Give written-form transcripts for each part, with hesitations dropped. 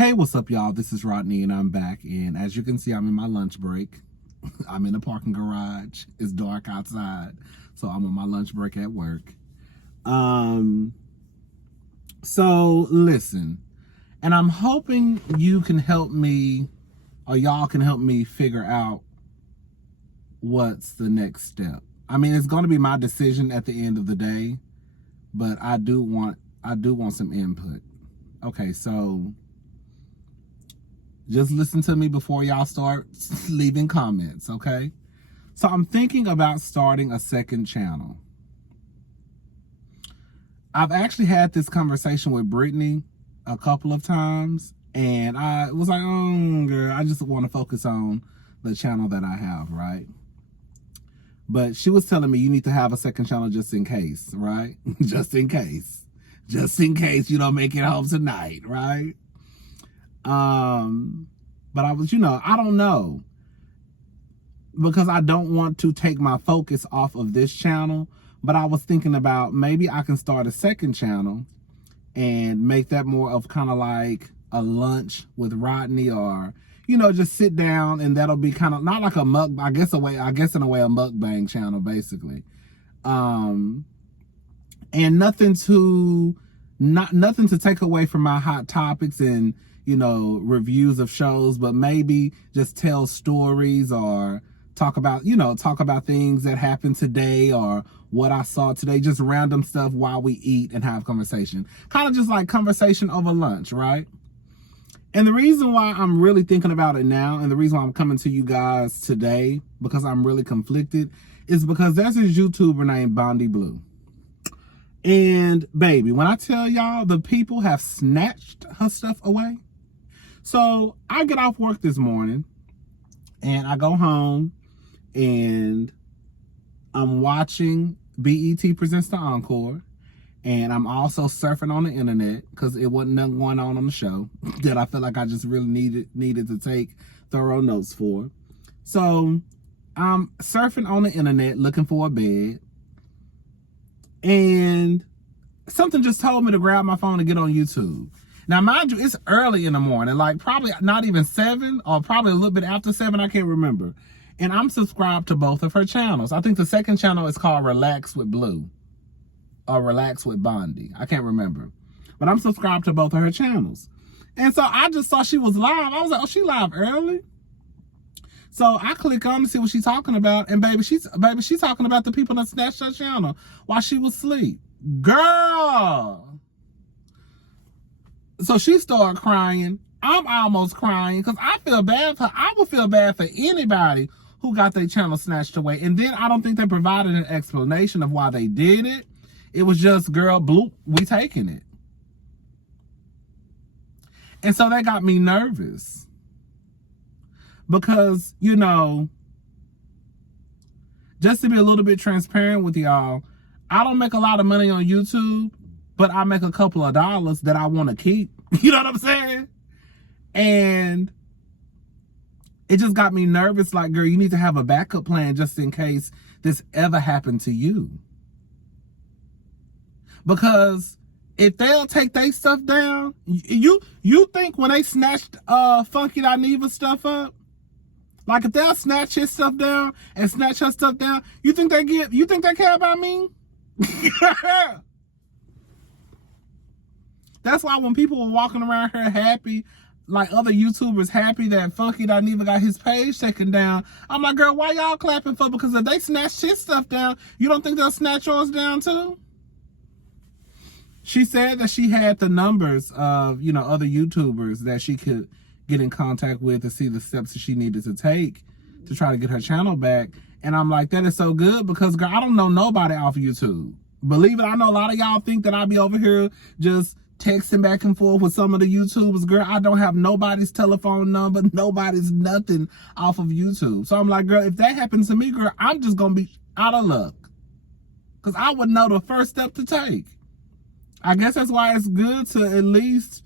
Hey, what's up, y'all? This is Rodney, and I'm back. And as you can see, I'm in my lunch break. I'm in a parking garage. It's dark outside, so I'm on my lunch break at work. So listen, and I'm hoping you can help me, or y'all can help me figure out what's the next step. I mean, it's going to be my decision at the end of the day, but I do want some input. Okay, so just listen to me before y'all start leaving comments, okay? So I'm thinking about starting a second channel. I've actually had this conversation with Brittany a couple of times, and I was like, oh, girl, I just want to focus on the channel that I have, right? But she was telling me you need to have a second channel just in case, right? Just in case. Just in case you don't make it home tonight, right? But I was, I don't know, because I don't want to take my focus off of this channel, but I was thinking about maybe I can start a second channel and make that more of kind of like a lunch with Rodney, or, just sit down, and that'll be kind of not like a I guess in a way a mukbang channel, basically. And nothing to take away from my hot topics and, reviews of shows, but maybe just tell stories or talk about things that happened today or what I saw today, just random stuff while we eat and have conversation. Kind of just like conversation over lunch, right? And the reason why I'm really thinking about it now, and the reason why I'm coming to you guys today, because I'm really conflicted, is because there's this YouTuber named Bondi Blue. And baby, when I tell y'all, the people have snatched her stuff away. So I get off work this morning and I go home and I'm watching BET Presents the Encore. And I'm also surfing on the internet because it wasn't nothing going on the show that I feel like I just really needed to take thorough notes for. So I'm surfing on the internet looking for a bed. And something just told me to grab my phone and get on YouTube. Now, mind you, it's early in the morning, like probably not even 7 or probably a little bit after 7, I can't remember. And I'm subscribed to both of her channels. I think the second channel is called Relax with Blue or Relax with Bondi. I can't remember. But I'm subscribed to both of her channels. And so I just saw she was live. I was like, oh, she live early? So I click on to see what she's talking about, and baby, she's talking about the people that snatched her channel while she was asleep. Girl! So she started crying. I'm almost crying because I feel bad for her. I would feel bad for anybody who got their channel snatched away. And then I don't think they provided an explanation of why they did it. It was just, girl, bloop, we taking it. And so that got me nervous. Because, just to be a little bit transparent with y'all, I don't make a lot of money on YouTube, but I make a couple of dollars that I want to keep. You know what I'm saying? And it just got me nervous. Like, girl, you need to have a backup plan just in case this ever happened to you. Because if they'll take their stuff down, you think when they snatched Funky Dineva stuff up, like if they'll snatch his stuff down and snatch her stuff down, you think they care about me? That's why when people were walking around here happy, like other YouTubers happy that Funky Dineva got his page taken down, I'm like, girl, why y'all clapping for? Because if they snatched his stuff down, you don't think they'll snatch yours down too? She said that she had the numbers of, other YouTubers that she could get in contact with to see the steps that she needed to take to try to get her channel back. And I'm like, that is so good, because, girl, I don't know nobody off YouTube. Believe it, I know a lot of y'all think that I be over here just texting back and forth with some of the YouTubers. Girl, I don't have nobody's telephone number, nobody's nothing off of YouTube. So I'm like, girl, if that happens to me, girl, I'm just going to be out of luck. Because I would know the first step to take. I guess that's why it's good to at least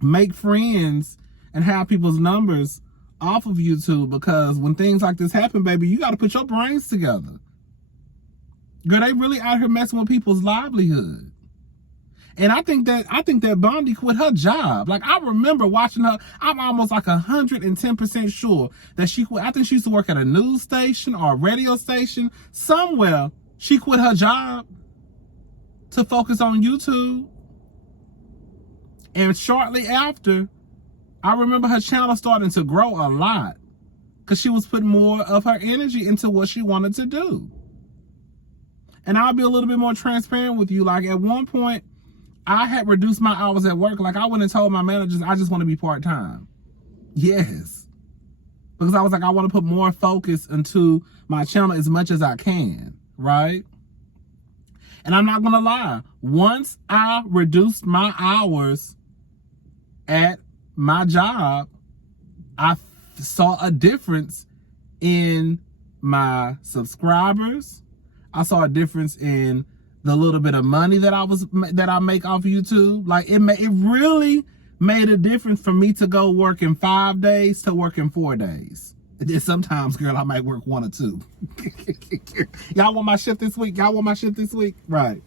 make friends and have people's numbers off of YouTube, because when things like this happen, baby, you got to put your brains together. Girl, they really out here messing with people's livelihood. And I think that Bondi quit her job. Like, I remember watching her. I'm almost like 110% sure that she quit. I think she used to work at a news station or a radio station somewhere. She quit her job to focus on YouTube. And shortly after, I remember her channel starting to grow a lot because she was putting more of her energy into what she wanted to do. And I'll be a little bit more transparent with you. Like, at one point, I had reduced my hours at work. Like, I went and told my managers, I just want to be part-time. Yes. Because I was like, I want to put more focus into my channel as much as I can, right? And I'm not going to lie. Once I reduced my hours at my job, I saw a difference in my subscribers. I saw a difference in the little bit of money that I make off YouTube. Like, it really made a difference for me to go working 5 days to working 4 days. And then sometimes, girl, I might work 1 or 2. Y'all want my shift this week? Y'all want my shift this week? Right.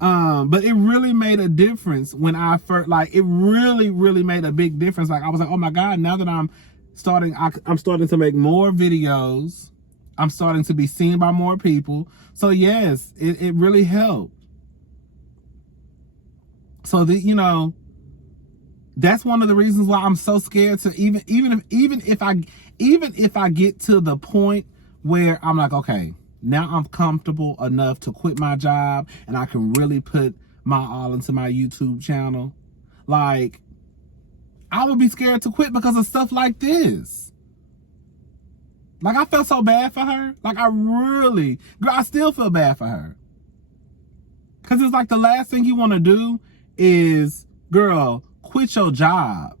But it really made a difference when I first, like, it really, really made a big difference. Like, I was like, oh my God, now that I'm starting to make more videos, I'm starting to be seen by more people. So yes, it really helped. So that's one of the reasons why I'm so scared to even if I get to the point where I'm like, okay, now I'm comfortable enough to quit my job and I can really put my all into my YouTube channel. Like, I would be scared to quit because of stuff like this. Like, I felt so bad for her. Like, I still feel bad for her. Because it's like the last thing you want to do is, girl, quit your job.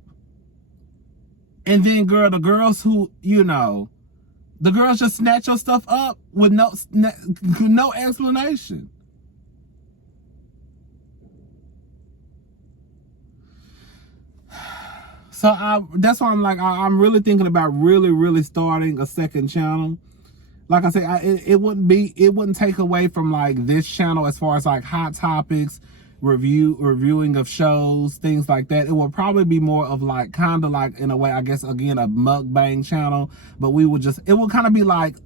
And then, girl, the girls just snatch your stuff up with no explanation. So that's why I'm like, I'm really thinking about really starting a second channel. Like I said, it wouldn't take away from like this channel as far as like hot topics, reviewing of shows, things like that. It will probably be more of like, kind of like, in a way, I guess, again, a mukbang channel. But it will kind of be like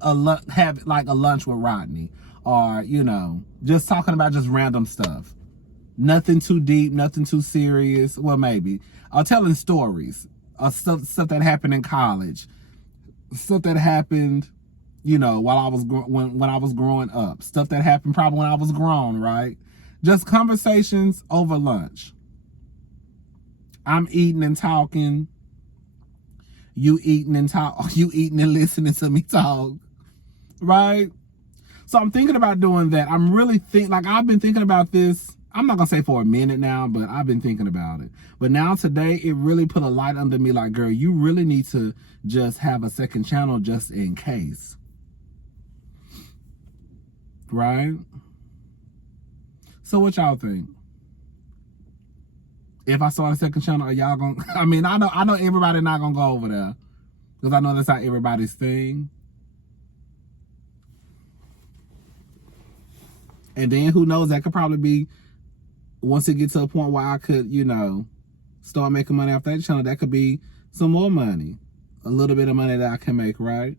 have like a lunch with Rodney, or just talking about just random stuff. Nothing too deep, nothing too serious. Well, maybe. Telling stories of stuff that happened in college, stuff that happened, while I was when I was growing up, stuff that happened probably when I was grown, right? Just conversations over lunch. I'm eating and talking. You eating and listening to me talk, right? So I'm thinking about doing that. I'm really I've been thinking about this. I'm not going to say for a minute now, but I've been thinking about it. But now today, it really put a light under me like, girl, you really need to just have a second channel just in case. Right? So what y'all think? If I start a second channel, are y'all going to... I mean, I know everybody not going to go over there. Because I know that's not everybody's thing. And then who knows, that could probably be... Once it gets to a point where I could, start making money off that channel, that could be some more money. A little bit of money that I can make, right?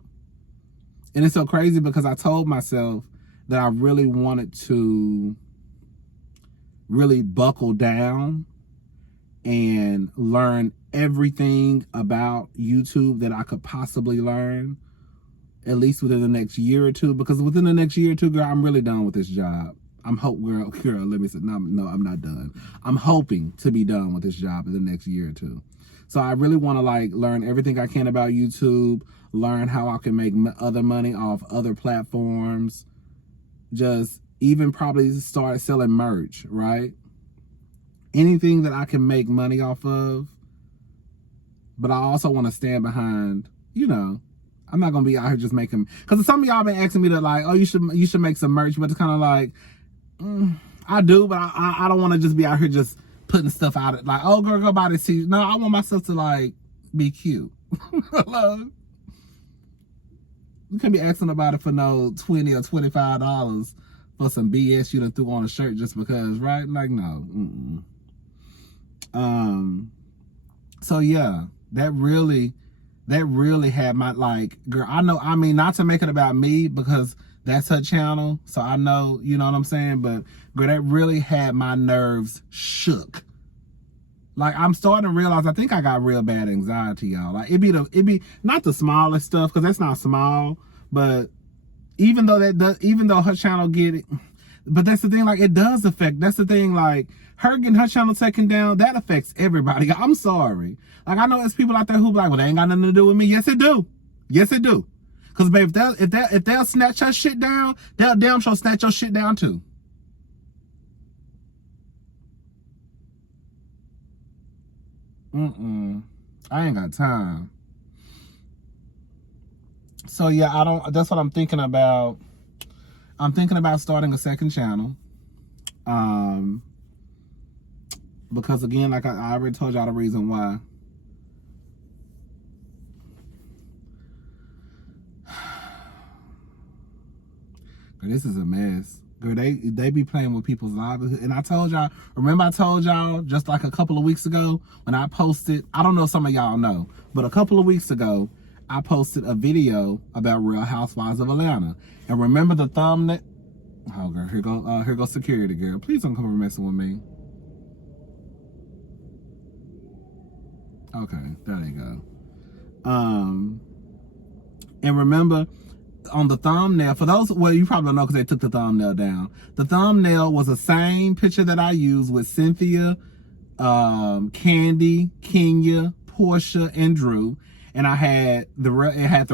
And it's so crazy because I told myself that I really wanted to really buckle down and learn everything about YouTube that I could possibly learn, at least within the next year or two. Because within the next year or two, girl, I'm really done with this job. Girl, let me say, no, I'm not done. I'm hoping to be done with this job in the next year or two. So I really want to learn everything I can about YouTube, learn how I can make other money off other platforms, just even probably start selling merch, right? Anything that I can make money off of. But I also want to stand behind, I'm not going to be out here just making, because some of y'all been asking me to you should make some merch, but it's kind of like, I do, but I don't want to just be out here just putting stuff out. Oh, girl, go buy this t-shirt. No, I want my stuff to be cute. Hello. You can't be asking about it for no $20 or $25 for some BS you done threw on a shirt just because, right? Like, no. So yeah, that really had my, like, girl, I know, I mean, not to make it about me because that's her channel, so I know, you know what I'm saying, but girl, that really had my nerves shook. Like, I'm starting to realize I think I got real bad anxiety, y'all. Like, it be not the smallest stuff, because that's not small, but even though her channel get it, but that's the thing, like, it does affect, that's the thing, like, her getting her channel taken down, that affects everybody. I'm sorry. Like, I know there's people out there who be like, well, they ain't got nothing to do with me. Yes, it do. Yes, it do. Because, babe, if they'll snatch her shit down, they'll damn sure snatch your shit down, too. I ain't got time. So, yeah, that's what I'm thinking about. I'm thinking about starting a second channel. Because, again, like I already told y'all the reason why. Girl, this is a mess. Girl, they be playing with people's livelihood. And I told y'all, remember I told y'all just like a couple of weeks ago when I posted, I don't know if some of y'all know, but a couple of weeks ago, I posted a video about Real Housewives of Atlanta. And remember the thumbnail? Oh, girl, here go security, girl. Please don't come over messing with me. Okay, there they go. And remember, on the thumbnail, for those, well, you probably don't know because they took the thumbnail down. The thumbnail was the same picture that I used with Cynthia, Candy, Kenya, Portia, and Drew. And it had the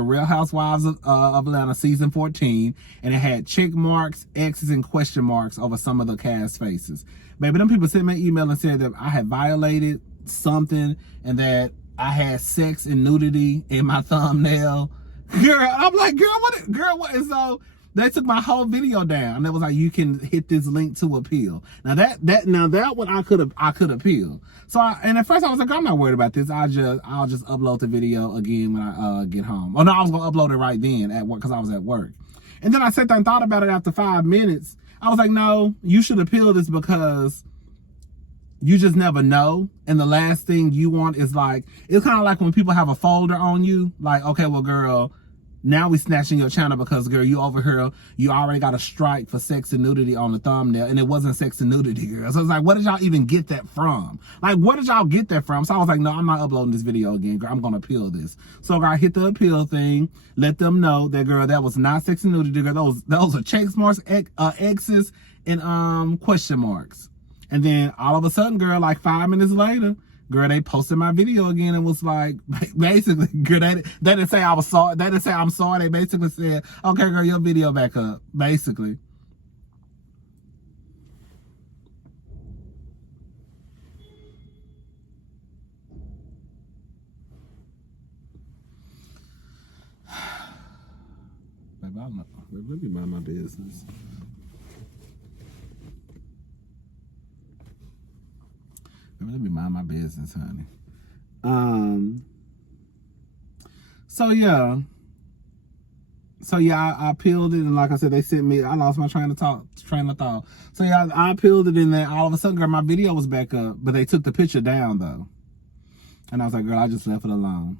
Real Housewives of Atlanta season 14, and it had check marks, X's, and question marks over some of the cast faces. Baby, them people sent me an email and said that I had violated something and that I had sex and nudity in my thumbnail. Girl, I'm like, girl, what? And so they took my whole video down. And it was like, you can hit this link to appeal. Now that one I could appeal. So and at first I was like, I'm not worried about this. I'll just upload the video again when I get home. Oh no, I was gonna upload it right then at work because I was at work. And then I sat there and thought about it after 5 minutes. I was like, no, you should appeal this because you just never know. And the last thing you want is like, it's kind of like when people have a folder on you. Like, okay, well, girl, now we snatching your channel because, girl, you over here, you already got a strike for sex and nudity on the thumbnail, and it wasn't sex and nudity, girl. So it's like, where did y'all even get that from? Like, where did y'all get that from? So I was like, no, I'm not uploading this video again, girl. I'm going to appeal this. So, girl, I hit the appeal thing, let them know that, girl, that was not sex and nudity, girl. Those are check marks, X's, and question marks. And then all of a sudden, girl, like 5 minutes later, girl, they posted my video again and was like, basically, girl, they didn't say I was sorry. They didn't say I'm sorry. They basically said, okay, girl, your video back up, basically. Baby, let me mind my business. Let me mind my business, honey. So yeah, I peeled it, and like I said, they sent me. I lost my train of thought. So yeah, I peeled it, and then all of a sudden, girl, my video was back up, but they took the picture down though, and I was like, girl, I just left it alone.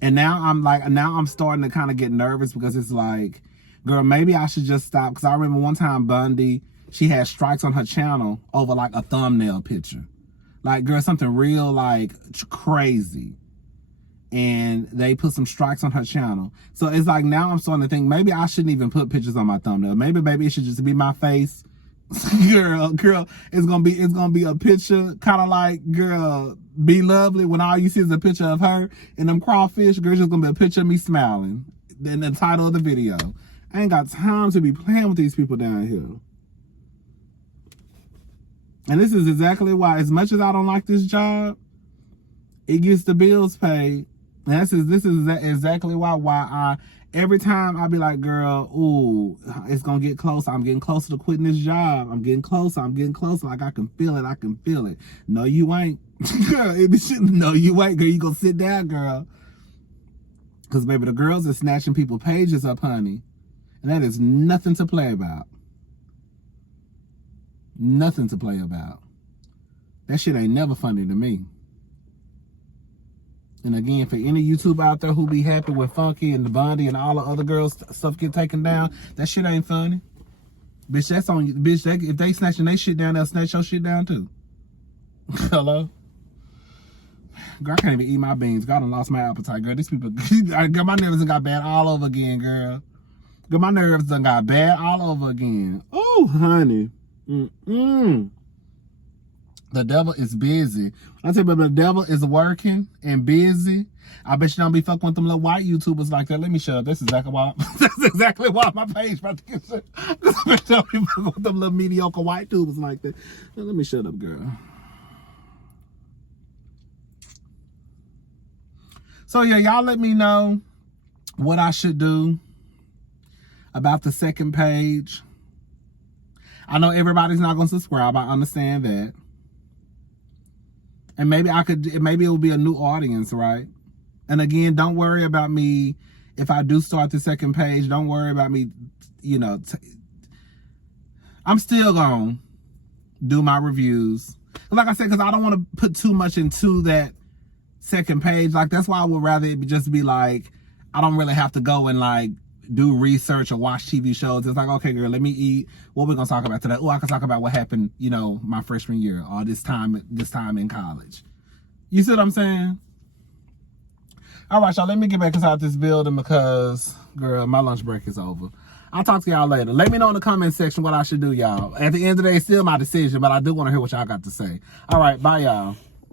And now I'm starting to kind of get nervous because it's like, girl, maybe I should just stop. Because I remember one time Bundy, she had strikes on her channel over like a thumbnail picture. Like, girl, something real like crazy. And they put some strikes on her channel. So it's like now I'm starting to think maybe I shouldn't even put pictures on my thumbnail. Maybe it should just be my face. girl, it's gonna be a picture kind of like, girl, Be Lovely, when all you see is a picture of her and them crawfish. Girl, it's just gonna be a picture of me smiling. Then the title of the video. I ain't got time to be playing with these people down here. And this is exactly why, as much as I don't like this job, it gets the bills paid. And this is exactly why every time I be like, girl, ooh, it's gonna get close. I'm getting closer to quitting this job. I'm getting closer. Like, I can feel it. No, you ain't. Girl, no, you ain't, girl. You gonna sit down, girl. Because, baby, the girls are snatching people's pages up, honey. And that is nothing to play about. Nothing to play about. That shit ain't never funny to me. And again, for any YouTuber out there who be happy with Funky and the Bundy and all the other girls stuff get taken down, that shit ain't funny. Bitch, that's on you. Bitch, if they snatching their shit down, they'll snatch your shit down too. Hello? Girl, I can't even eat my beans. God, I done lost my appetite, girl. These people, girl, my nerves done got bad all over again, girl. Girl, my nerves done got bad all over again. Oh, honey. The devil is busy. I tell you, the devil is working and busy. I bet you don't be fucking with them little white YouTubers like that. Let me shut up. That's exactly why. That's exactly why my page about to get shut. I bet you don't be fucking with them little mediocre white YouTubers like that. Now, let me shut up, girl. So yeah, y'all let me know what I should do about the second page. I know everybody's not gonna subscribe. I understand that. And maybe maybe it will be a new audience, right? And again, don't worry about me if I do start the second page. Don't worry about me, you know. I'm still gonna do my reviews. Like I said, because I don't want to put too much into that second page. Like, that's why I would rather it just be like, I don't really have to go and like do research or watch TV shows. It's like, okay, girl, let me eat. What we gonna talk about today? Oh, I can talk about what happened, you know, my freshman year or this time in college. You see what I'm saying? All right, y'all, let me get back inside this building because, girl, my lunch break is over. I'll talk to y'all later. Let me know in the comment section what I should do, y'all. At the end of the day, it's still my decision, but I do want to hear what y'all got to say. All right, bye, y'all.